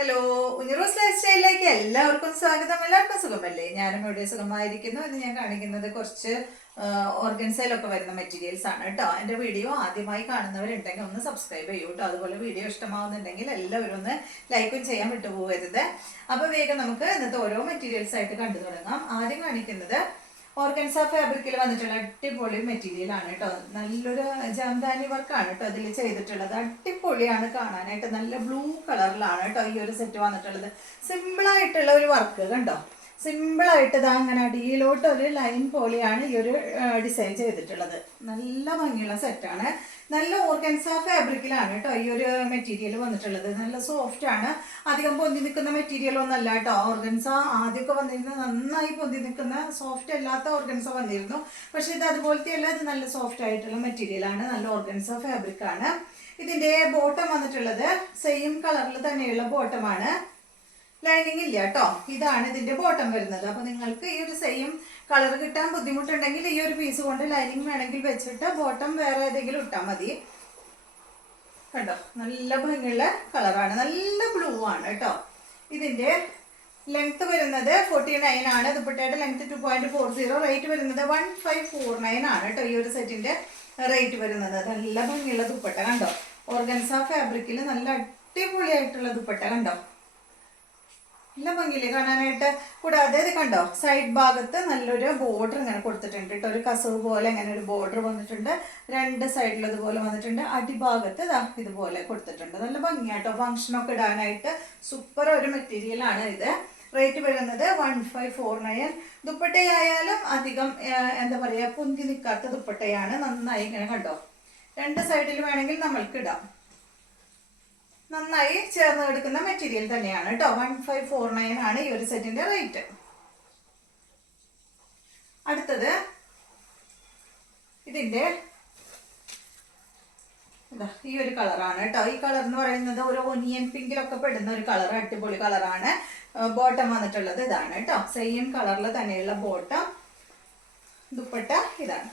Hello, ഉനിറോസ് life സ്റ്റൈലിലേക്ക് എല്ലാവർക്കും സ്വാഗതം. എല്ലാവർക്കും സുഖമല്ലേ? ഞാനും ഇവിടെ സുഖമായിരിക്കുന്നു. ഇന്ന് ഞാൻ കാണിക്കുന്നത് കുറച്ച് ഓർഗൻസയിലൊക്കെ വരുന്ന മെറ്റീരിയൽസ് ആണ് കേട്ടോ. എൻ്റെ വീഡിയോ ആദ്യമായി കാണുന്നവരുണ്ടെങ്കിൽ ഒന്ന് സബ്സ്ക്രൈബ് ചെയ്യൂ കേട്ടോ. അതുപോലെ വീഡിയോ ഇഷ്ടമാവുന്നുണ്ടെങ്കിൽ എല്ലാവരും ഒന്ന് ലൈക്കും ചെയ്യാൻ വിട്ടുപോകരുത്. അപ്പോൾ വേഗം നമുക്ക് ഇന്നത്തെ ഓരോ മെറ്റീരിയൽസ് ആയിട്ട് കണ്ടു തുടങ്ങാം. ആദ്യം കാണിക്കുന്നത് ഓർഗൻസ ഫാബ്രിക്കിൽ വന്നിട്ടുള്ള അടിപൊളി മെറ്റീരിയൽ ആണ് കേട്ടോ. നല്ലൊരു ജാംദാനി വർക്കാണ് കേട്ടോ അതിൽ ചെയ്തിട്ടുള്ളത്. അടിപൊളിയാണ് കാണാനായിട്ട്. നല്ല ബ്ലൂ കളറിലാണ് കേട്ടോ ഈ ഒരു സെറ്റ് വന്നിട്ടുള്ളത്. സിമ്പിളായിട്ടുള്ള ഒരു വർക്ക് കണ്ടോ. സിമ്പിളായിട്ട് ഇതാ അങ്ങനെ അടിയിലോട്ട് ഒരു ലൈൻ പോലെയാണ് ഈ ഒരു ഡിസൈൻ ചെയ്തിട്ടുള്ളത്. നല്ല ഭംഗിയുള്ള സെറ്റാണ്. നല്ല ഓർഗൻസ ഫാബ്രിക്കിലാണ് കേട്ടോ ഈ ഒരു മെറ്റീരിയൽ വന്നിട്ടുള്ളത്. നല്ല സോഫ്റ്റ് ആണ്. അധികം പൊന്തി നിൽക്കുന്ന മെറ്റീരിയൽ ഒന്നല്ല കേട്ടോ. ഓർഗൻസ ആദ്യമൊക്കെ വന്നിരുന്നു നന്നായി പൊന്തി നിൽക്കുന്ന സോഫ്റ്റ് അല്ലാത്ത ഓർഗൻസ വന്നിരുന്നു. പക്ഷെ ഇത് അതുപോലത്തെ അല്ല. ഇത് നല്ല സോഫ്റ്റ് ആയിട്ടുള്ള മെറ്റീരിയലാണ്. നല്ല ഓർഗൻസ ഫാബ്രിക് ആണ്. ഇതിന്റെ ബോട്ടം വന്നിട്ടുള്ളത് സെയിം കളറിൽ തന്നെയുള്ള ബോട്ടമാണ്. ലൈനിങ് ഇല്ല കേട്ടോ. ഇതാണ് ഇതിന്റെ ബോട്ടം വരുന്നത്. അപ്പൊ നിങ്ങൾക്ക് ഈ ഒരു സെയിം കളർ കിട്ടാൻ ബുദ്ധിമുട്ടുണ്ടെങ്കിൽ ഈ ഒരു പീസ് കൊണ്ട് ലൈനിങ് വേണമെങ്കിൽ വെച്ചിട്ട് ബോട്ടം വേറെ ഏതെങ്കിലും ഇട്ടാൽ മതി. കണ്ടോ, നല്ല ഭംഗിയുള്ള കളറാണ്. നല്ല ബ്ലൂ ആണ് കേട്ടോ. ഇതിന്റെ ലെങ്ത് വരുന്നത് 49 ആണ്. ദുപ്പട്ടയുടെ ലെങ്ത് 2.40. റേറ്റ് വരുന്നത് 1549 ആണ് കേട്ടോ. ഈ ഒരു സെറ്റിന്റെ റേറ്റ് വരുന്നത്. നല്ല ഭംഗിയുള്ള ദുപ്പട്ട കണ്ടോ. ഓർഗൻസ ഫാബ്രിക്കിൽ നല്ല അടിപൊളിയായിട്ടുള്ള ദുപ്പട്ട കണ്ടോ. നല്ല ഭംഗിയില്ലേ കാണാനായിട്ട്. കൂടാതെ ഇത് കണ്ടോ, സൈഡ് ഭാഗത്ത് നല്ലൊരു ബോർഡർ ഇങ്ങനെ കൊടുത്തിട്ടുണ്ട് കേട്ടോ. ഒരു കസവ് പോലെ ഇങ്ങനെ ഒരു ബോർഡർ വന്നിട്ടുണ്ട്. രണ്ട് സൈഡിൽ ഇതുപോലെ വന്നിട്ടുണ്ട്. അടിഭാഗത്ത് ഇതുപോലെ കൊടുത്തിട്ടുണ്ട്. നല്ല ഭംഗിയാട്ടോ. ഫംഗ്ഷനൊക്കെ ഇടാനായിട്ട് സൂപ്പർ ഒരു മെറ്റീരിയൽ ആണ് ഇത്. റേറ്റ് വരുന്നത് 1549. ദുപ്പട്ടയായാലും അധികം എന്താ പറയുക പൊന്തി നിൽക്കാത്ത ദുപ്പട്ടയാണ്. നന്നായി ഇങ്ങനെ കണ്ടോ. രണ്ട് സൈഡിൽ വേണമെങ്കിൽ നമ്മൾക്ക് ഇടാം. നന്നായി ചേർന്ന് എടുക്കുന്ന മെറ്റീരിയൽ തന്നെയാണ് കേട്ടോ. 1549 ആണ് ഈ ഒരു സെറ്റിന്റെ റേറ്റ്. അടുത്തത് ഇതിന്റെ ഈ ഒരു കളറാണ് കേട്ടോ. ഈ കളർ എന്ന് പറയുന്നത് ഒരു ഒനിയൻ പിങ്കിലൊക്കെ പെടുന്ന ഒരു കളർ. അടിപൊളി കളറാണ്. ബോട്ടം വന്നിട്ടുള്ളത് ഇതാണ് കേട്ടോ. സെയിം കളറിൽ തന്നെയുള്ള ബോട്ടം. ദുപ്പട്ട ഇതാണ്.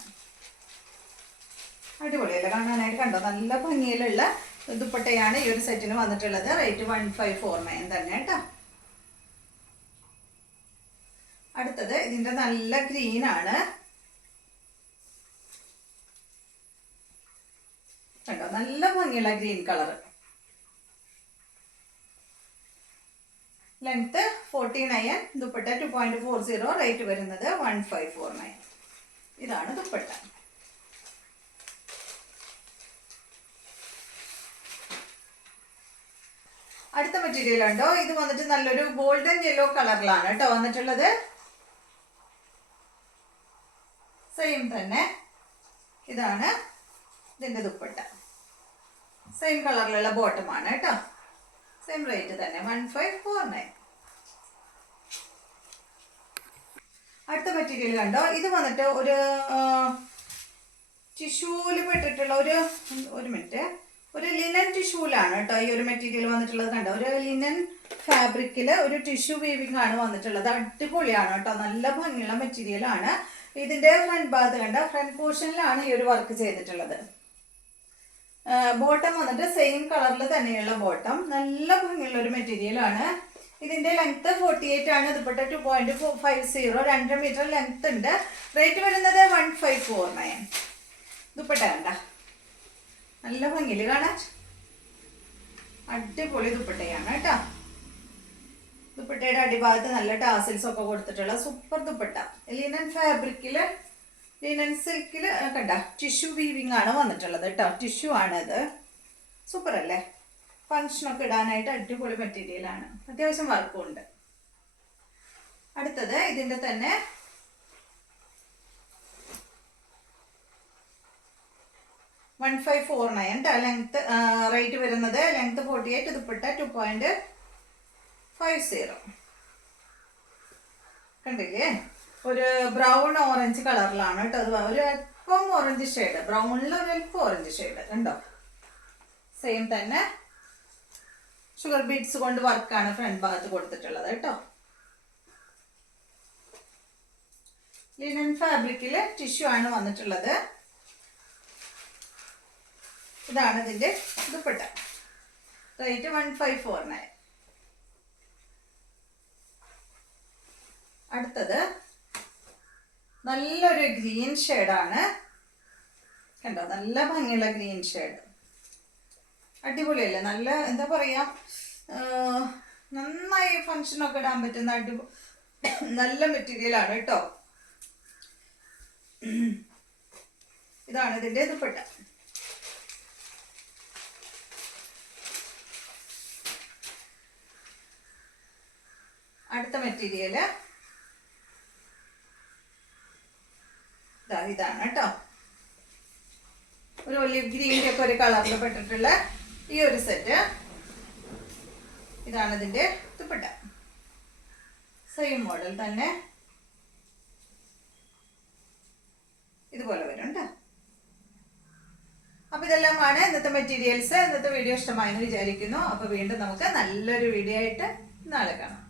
അടിപൊളിയല്ലേ കാണാനായിട്ട്. കണ്ടോ, നല്ല ഭംഗിയിലുള്ള ദുപ്പട്ടയാണ് ഈ ഒരു സെറ്റിന് വന്നിട്ടുള്ളത്. റേറ്റ് 1549 തന്നെ കേട്ടോ. അടുത്തത് ഇതിന്റെ നല്ല ഗ്രീൻ ആണ്. കണ്ടോ, നല്ല ഭംഗിയുള്ള green colour. Length 49. Dupatta 2.40. Rate വരുന്നത് 1549. ഇതാണ് ദുപ്പട്ട. അടുത്ത മെറ്റീരിയൽ ഉണ്ടോ. ഇത് വന്നിട്ട് നല്ലൊരു ഗോൾഡൻ യെല്ലോ കളറിലാണ് കേട്ടോ വന്നിട്ടുള്ളത്. സെയിം തന്നെ ഇതാണ് ഇതിന്റെ ദുപ്പട്ട. സെയിം കളറിലുള്ള ബോട്ടമാണ് കേട്ടോ. സെയിം റേറ്റ് തന്നെ 1549. അടുത്ത മെറ്റീരിയൽ കണ്ടോ. ഇത് വന്നിട്ട് ഒരു ടിഷ്യൂല് പെട്ടിട്ടുള്ള ഒരു മിനിറ്റ് ഒരു ലിനൻ ടിഷ്യൂലാണ് കേട്ടോ ഈ ഒരു മെറ്റീരിയൽ വന്നിട്ടുള്ളത്. കണ്ടോ, ഒരു ലിനൻ ഫാബ്രിക്കിൽ ഒരു ടിഷ്യൂ വീവിംഗ് ആണ് വന്നിട്ടുള്ളത്. അടിപൊളിയാണ് കേട്ടോ. നല്ല ഭംഗിയുള്ള മെറ്റീരിയൽ ആണ്. ഇതിന്റെ ഫ്രണ്ട് ഭാഗത്ത് കണ്ട ഫ്രണ്ട് പോർഷനിലാണ് ഈ ഒരു വർക്ക് ചെയ്തിട്ടുള്ളത്. ബോട്ടം വന്നിട്ട് സെയിം കളറിൽ തന്നെയുള്ള ബോട്ടം. നല്ല ഭംഗിയുള്ള ഒരു മെറ്റീരിയൽ ആണ്. ഇതിന്റെ ലെങ്ത് 48 ആണ്. ദുപ്പട്ട 2.50. 2 മീറ്റർ ലെങ്ത് ഉണ്ട്. റേറ്റ് വരുന്നത് 1549. ദുപ്പട്ട കണ്ട നല്ല ഭംഗിയില് കാണാൻ. അടിപൊളി ദുപ്പട്ടയാണ് കേട്ടോ. ദുപ്പട്ടയുടെ അടിഭാഗത്ത് നല്ല ടാസിൽസ് ഒക്കെ കൊടുത്തിട്ടുള്ള സൂപ്പർ ദുപ്പട്ട. ലിനൻ ഫാബ്രിക്കില് ലിനൻ സിൽക്കില് കണ്ട ടിഷ്യൂ വീവിംഗ് ആണ് വന്നിട്ടുള്ളത് കേട്ടോ. ടിഷ്യൂ ആണ് ഇത്. സൂപ്പർ അല്ലേ. ഫംഗ്ഷനൊക്കെ ഇടാനായിട്ട് അടിപൊളി മെറ്റീരിയൽ ആണ്. അത്യാവശ്യം വർക്കും ഉണ്ട്. അടുത്തത് ഇതിന്റെ തന്നെ 1549 ലെങ്ത്. റേറ്റ് വരുന്നത് ലെങ്ത് 48. ദുപ്പട്ട 2.50. കണ്ടില്ലേ, ഒരു ബ്രൗൺ ഓറഞ്ച് കളറിലാണ് കേട്ടോ. അത് ഒരു അല്പം ഓറഞ്ച് ഷെയ്ഡ്. ബ്രൗണിൽ ഒരു അല്പം ഓറഞ്ച് ഷെയ്ഡ് കണ്ടോ. സെയിം തന്നെ ഷുഗർ ബീഡ്സ് കൊണ്ട് വർക്കാണ് ഫ്രണ്ട് ഭാഗത്ത് കൊടുത്തിട്ടുള്ളത് കേട്ടോ. ലിനൻ ഫാബ്രിക്കില് ടിഷ്യൂ ആണ് വന്നിട്ടുള്ളത്. ഇതാണ് ഇതിന്റെ ദുപ്പട്ട. റേറ്റ് 1549. നല്ലൊരു ഗ്രീൻ ഷെയ്ഡാണ്. കണ്ടോ, നല്ല ഭംഗിയുള്ള ഗ്രീൻ ഷെയ്ഡ്. അടിപൊളിയല്ലേ? നല്ല എന്താ പറയാ, നന്നായി ഫങ്ഷനൊക്കെ ഇടാൻ പറ്റുന്ന നല്ല മെറ്റീരിയലാണ് കേട്ടോ. ഇതാണ് ഇതിൻ്റെ ദുപ്പട്ട. അടുത്ത മെറ്റീരിയല് ഇതാണ് കേട്ടോ. ഒരു ഒലിവ് ഗ്രീൻ്റെ ഒക്കെ ഒരു കളറിൽ പെട്ടിട്ടുള്ള ഈ ഒരു സെറ്റ്. ഇതാണ് ഇതിൻ്റെ ദുപ്പട്ട. സെയിം മോഡൽ തന്നെ ഇതുപോലെ വരും കേട്ടോ. അപ്പൊ ഇതെല്ലാമാണ് ഇന്നത്തെ മെറ്റീരിയൽസ്. ഇന്നത്തെ വീഡിയോ ഇഷ്ടമായെന്ന് വിചാരിക്കുന്നു. അപ്പൊ വീണ്ടും നമുക്ക് നല്ലൊരു വീഡിയോ ആയിട്ട് നാളെ കാണാം.